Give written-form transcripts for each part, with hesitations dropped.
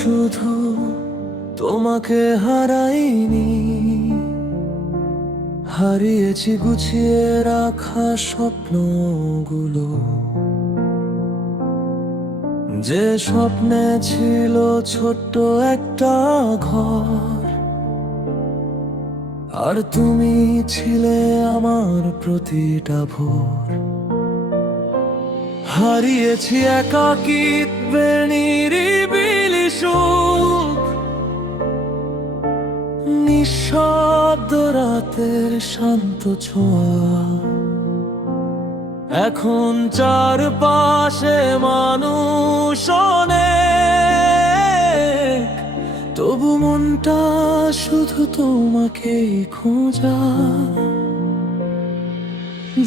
শুধু তোমাকে হারাইনি, হারিয়েছি গুছিয়ে রাখা স্বপ্নগুলো। যে স্বপ্নে ছিল ছোট্ট একটা ঘর, আর তুমি ছিলে আমার প্রতিটা ভোর। হারিয়েছি একাকিত্বের নিরিবিলি সুখ, নিঃশব্দ রাতের শান্ত ছোঁয়া। এখন চারপাশে মানুষ অনেক, তবু মনটা শুধু তোমাকেই খোঁজা।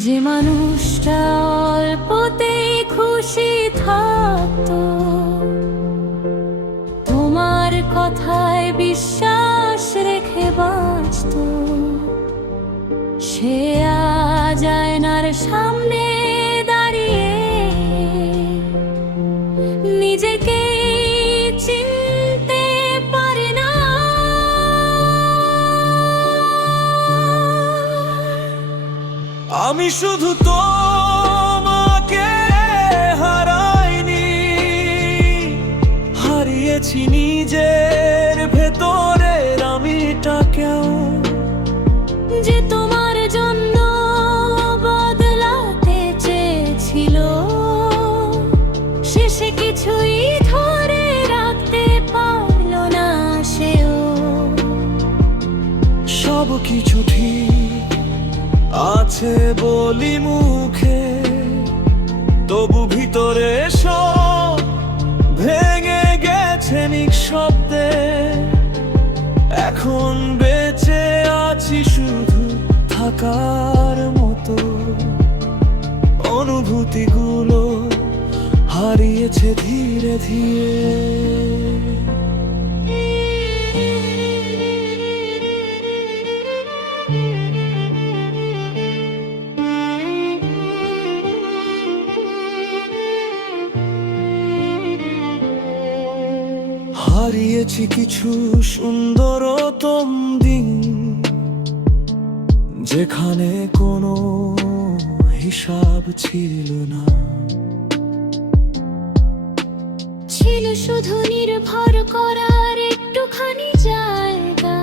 যে মানুষটা অল্পতেই খুশি থাকতো, তোমার কথায় বিশ্বাস রেখে বাঁচতো, সে আজ আয়নার সামনে দাঁড়িয়ে নিজেকে চিনতে পারে না। আমি শুধু তোমাকে হারাইনি, হারিয়েছি নিজের ভেতরের আমিটাকেও। যে তোমার জন্য বদলাতে চেয়েছিল, শেষে কিছুই ধরে রাখতে পারল না সেও। সব কিছু ঠিক আছে বলি মুখে, তবু ভিতরে সব ভেঙে গেছে নিঃশব্দে। এখন বেঁচে আছি শুধু থাকার মতো, অনুভূতিগুলো হারিয়েছে ধীরে ধীরে। হারিয়েছি কিছু সুন্দরতম দিন, যেখানে কোনো হিসাব ছিল না। ছিল শুধু নির্ভর করার একটুখানি জায়গা,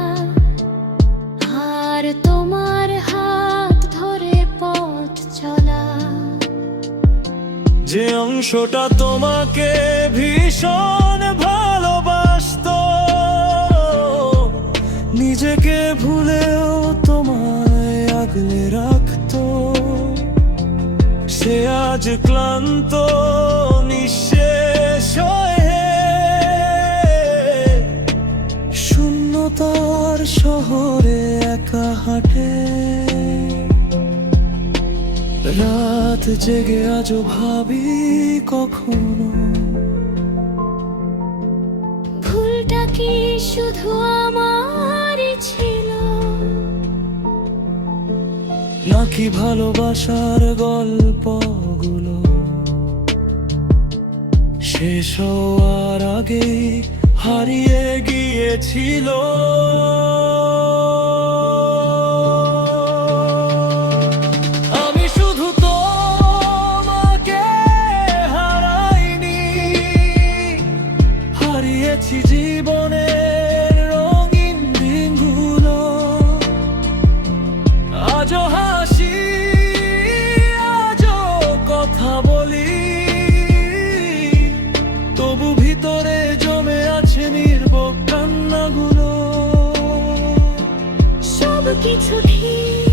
আর তোমার হাত ধরে পথ চলা। যে অংশটা তোমাকে ভীষণ ভালোবাসতো, নিজেকে ভুলেও তোমায় আগলে রাখতো, সে আজ ক্লান্ত নিঃশেষ হয়ে শূন্যতার শহরে একা হাঁটে। রাত জেগে আজও ভাবি কখনো, ভুলটা কি শুধু আমারই ছিল, নাকি ভালোবাসার গল্পগুলো শেষ হওয়ার আগে হারিয়ে গিয়েছিল। আমি শুধু তোমাকে হারাইনি, হারিয়েছি জীবনের রঙিন দিনগুলো। আজও হাসি, আজও কথা বলি, তবু ভিতরে জমে আছে নির্বোধ কান্নাগুলো। সব কিছু ঠিক